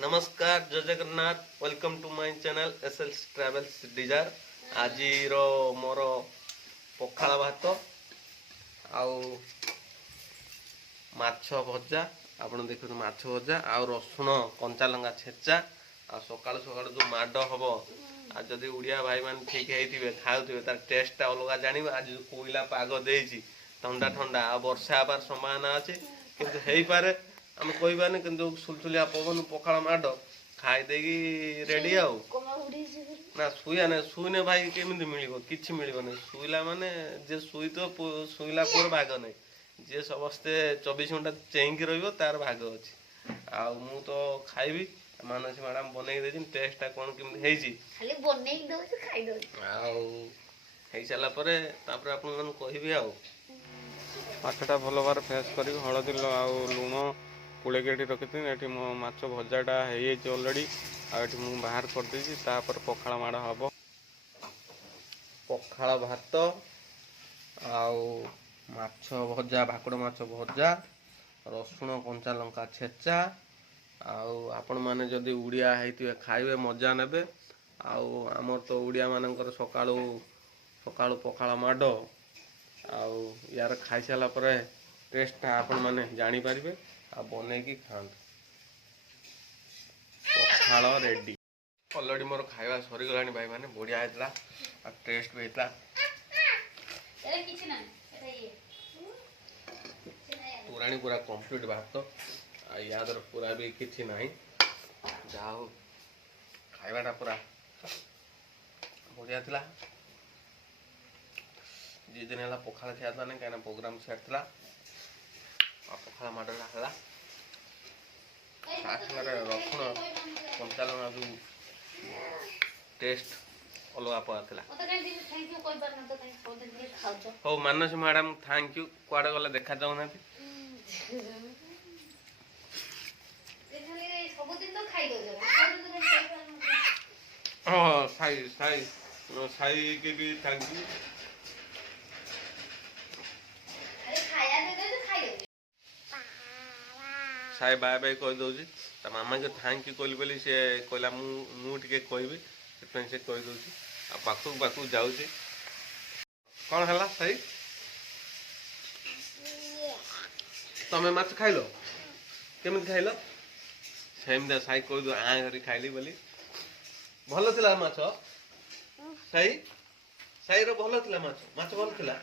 नमस्कार जय Jagannath welcome to my channel SLS travels desire. आज मोर पखाल भात आउ माछ भजा आपण देखु माछ भजा आउ रसुण कंचा लंका छेचा आ सकाळ सकाळ जो माड हम आ जदि उड़िया भाई मान ठीक है खाऊे तार टेस्टा अलग जान। आज जो कोईला पाग देती ठंडा ठंडा आ वर्षा आबार संभावना अच्छे किंतु हो पारे आम कहबानी कि सुलसुलिया पवन पखाड़ माड खाईदे रेडी आउ ना शुआ ना शुने भाई केमी मिल कि मिलने शुला माने जे शुई तो शुला पुअर भाग नहीं जे समस्ते 24 घंटा चेईकी तार भाग अच्छे आ मु तो खाइबी मानसी मैडम बनई दे टेस्टा कौन केमी सारापर आप कहि आ माछटा भल भाव फ्रेश कर हलदी लुण पुड़े रखी ये मो माछ भजाटा हो अलरेडी आठ बाहर करदे तापर पखाड़ माड़ हम पखाड़ भात आउ माछ भजा भाकुड़ माछ भजा रसुण कंचा लंका छेचा आउ आपण मैंने जदि उड़िया होते खाइबे मजा नेबे। आउ आमर तो उड़िया मानकर सकाळु सकाळु पखाड़ माड आउ यार खाई सारा पर टेस्टा आपण मैंने जानीपारे आ बनईकी खाते पखाड़ रेडी अलरेडी मोर खाଇବା सरीगला भाई मैंने बढ़िया होता टेस्ट भी होता पुराणी पूरा कंप्लीट भात यादर पूरा भी किसी ना जहा खाइबाटा पूरा बढ़िया था जी दिन है पखाड़ खिया नहीं कहीं प्रोग्राम सेट था पखाड़ माडा रसुण कंचा लंका जो टेस्ट अलग पड़ा हो मानसी मैडम थैंक यू कुआड़े गले देखा जाऊना हाँ साई साई साई के भी thank you Sai bye bye कह दौर मामा के थैंक यू कहली बोली सी कहला मुझे कहबी से कही दौर पाखक पाखक जाऊँ कौन है साई तमें माछ खाइल केमी खाइल सेमती साई कह दो आ घरी खाइली बोली भल थिला माछ साई साई रो भल थिला माछ माछ भल थिला।